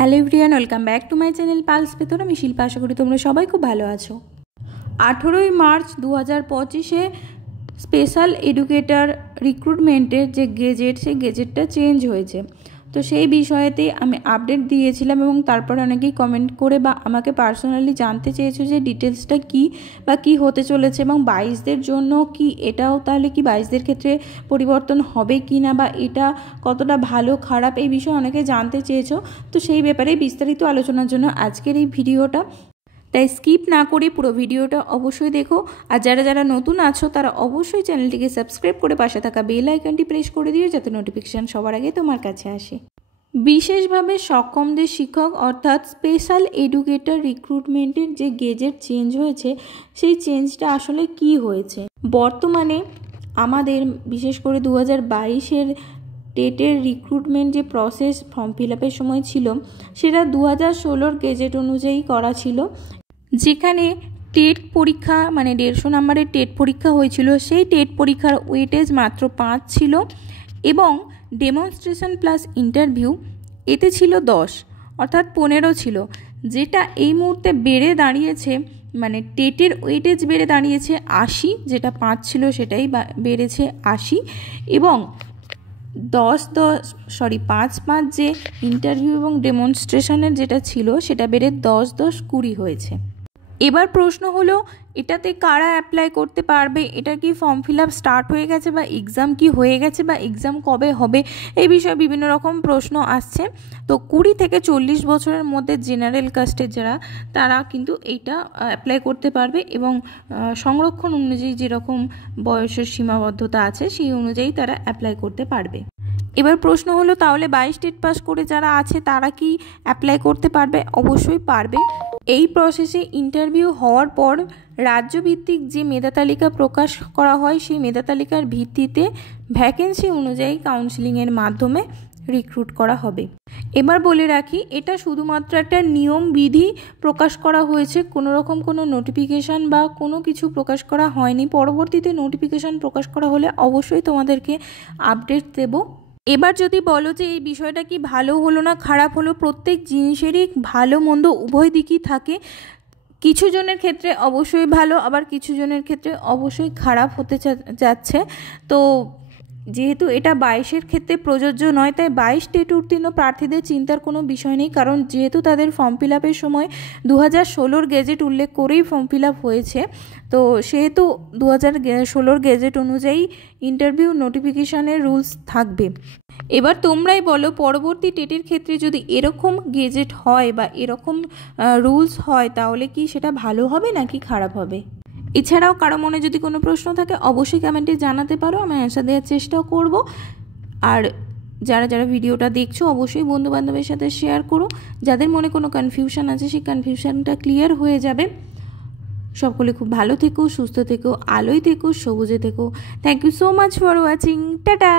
Hello everyone, welcome back to my channel পালস পেতর। আমি শিল্পা, আশা করি তোমরা সবাই খুব ভালো আছো। 18ই মার্চ 2025-এ স্পেশাল এডুকেটর রিক্রুটমেন্টের যে গেজেট, সেই গেজেটটা চেঞ্জ হয়েছে। তো সেই বিষয়েতে আমি আপডেট দিয়েছিলাম এবং তারপরে অনেকেই কমেন্ট করে বা আমাকে পার্সোনালি জানতে চেয়েছো যে ডিটেলসটা কী বা কী হতে চলেছে এবং 22দের জন্য কি এটাও তাহলে কি 22দের ক্ষেত্রে পরিবর্তন হবে কি না, বা এটা কতটা ভালো খারাপ, এই বিষয়ে অনেকে জানতে চেয়েছো। তো সেই ব্যাপারে বিস্তারিত আলোচনার জন্য আজকের এই ভিডিওটা, তাই স্কিপ না করে পুরো ভিডিওটা অবশ্যই দেখো। আর যারা যারা নতুন আছো তারা অবশ্যই চ্যানেলটিকে সাবস্ক্রাইব করে পাশে থাকা বেল আইকনটি প্রেস করে দিও, যাতে নোটিফিকেশান সবার আগে তোমার কাছে আসে। বিশেষভাবে সক্ষমদের শিক্ষক অর্থাৎ স্পেশাল এডুকেটর রিক্রুটমেন্টের যে গেজেট চেঞ্জ হয়েছে, সেই চেঞ্জটা আসলে কি হয়েছে। বর্তমানে আমাদের বিশেষ করে 2022-এর টেটের রিক্রুটমেন্ট যে প্রসেস ফর্ম ফিল আপের সময় ছিল, সেটা 2016-র গেজেট অনুযায়ী করা ছিল, যেখানে টেট পরীক্ষা মানে 150 নম্বরের টেট পরীক্ষা হয়েছিল। সেই টেট পরীক্ষার ওয়েটেজ মাত্র 5 ছিল এবং ডেমনস্ট্রেশন প্লাস ইন্টারভিউ এতে ছিল 10, অর্থাৎ 15 ছিল, যেটা এই মুহূর্তে বেড়ে দাঁড়িয়েছে, মানে টেটের ওয়েটেজ বেড়ে দাঁড়িয়েছে 80, যেটা 5 ছিল সেটাই বেড়েছে 80, এবং 5 যে ইন্টারভিউ এবং ডেমনস্ট্রেশনের যেটা ছিল সেটা বেড়ে 10-10-20 হয়েছে। এবার প্রশ্ন হলো, এটাতে কারা অ্যাপ্লাই করতে পারবে? এটা কি ফর্ম ফিল আপ স্টার্ট হয়ে গেছে, বা এক্সাম কি হয়ে গেছে, বা এক্সাম কবে হবে? এই বিষয়ে বিভিন্ন রকম প্রশ্ন আসছে। তো 20 থেকে 40 বছরের মধ্যে জেনারেল কাস্টের যারা, তারা কিন্তু এইটা অ্যাপ্লাই করতে পারবে এবং সংরক্ষণ অনুযায়ী যেরকম বয়সের সীমাবদ্ধতা আছে সেই অনুযায়ী তারা অ্যাপ্লাই করতে পারবে। এবার প্রশ্ন হলো, তাহলে 22 টেট পাস করে যারা আছে তারা কি অ্যাপ্লাই করতে পারবে? অবশ্যই পারবে। এই প্রসেসে ইন্টারভিউ হওয়ার পর রাজ্যভিত্তিক যে মেধা তালিকা প্রকাশ করা হয়, সেই মেধা তালিকার ভিত্তিতে ভ্যাকেন্সি অনুযায়ী কাউন্সিলিংয়ের মাধ্যমে রিক্রুট করা হবে। এবার বলে রাখি, এটা শুধুমাত্র একটা নিয়ম বিধি প্রকাশ করা হয়েছে, কোনো রকম কোনো নোটিফিকেশান বা কোনো কিছু প্রকাশ করা হয়নি। পরবর্তীতে নোটিফিকেশান প্রকাশ করা হলে অবশ্যই তোমাদেরকে আপডেট দেব। এবার যদি বলো যে এই বিষয়টা কি ভালো হলো না খারাপ হলো, প্রত্যেক জিনিসেরই ভালো মন্দ উভয় দিকই থাকে। কিছু জনের ক্ষেত্রে অবশ্যই ভালো, আবার কিছু জনের ক্ষেত্রে অবশ্যই খারাপ হতে যাচ্ছে। তো যেহেতু এটা 22-এর ক্ষেত্রে প্রযোজ্য নয়, তাই 22 টেট উত্তীর্ণ প্রার্থীদের চিন্তার কোনো বিষয় নেই, কারণ যেহেতু তাদের ফর্ম ফিল আপের সময় 2016-র গেজেট উল্লেখ করেই ফর্ম ফিল আপ হয়েছে, তো সেহেতু 2016-র গেজেট অনুযায়ী ইন্টারভিউ নোটিফিকেশানের রুলস থাকবে। এবার তোমরাই বলো, পরবর্তী টেটের ক্ষেত্রে যদি এরকম গেজেট হয় বা এরকম রুলস হয়, তাহলে কি সেটা ভালো হবে নাকি খারাপ হবে? এছাড়াও কারো মনে যদি কোনো প্রশ্ন থাকে অবশ্যই কমেন্টে জানাতে পারো, আমি অ্যান্সার দেওয়ার চেষ্টাও করব। আর যারা যারা ভিডিওটা দেখছো অবশ্যই বন্ধুবান্ধবের সাথে শেয়ার করো, যাদের মনে কোনো কনফিউশন আছে সেই কনফিউশনটা ক্লিয়ার হয়ে যাবে। সকলে খুব ভালো থেকো, সুস্থ থেকো, আলোয় থেকো, সবুজে থেকো। Thank you so much for watching. Tata.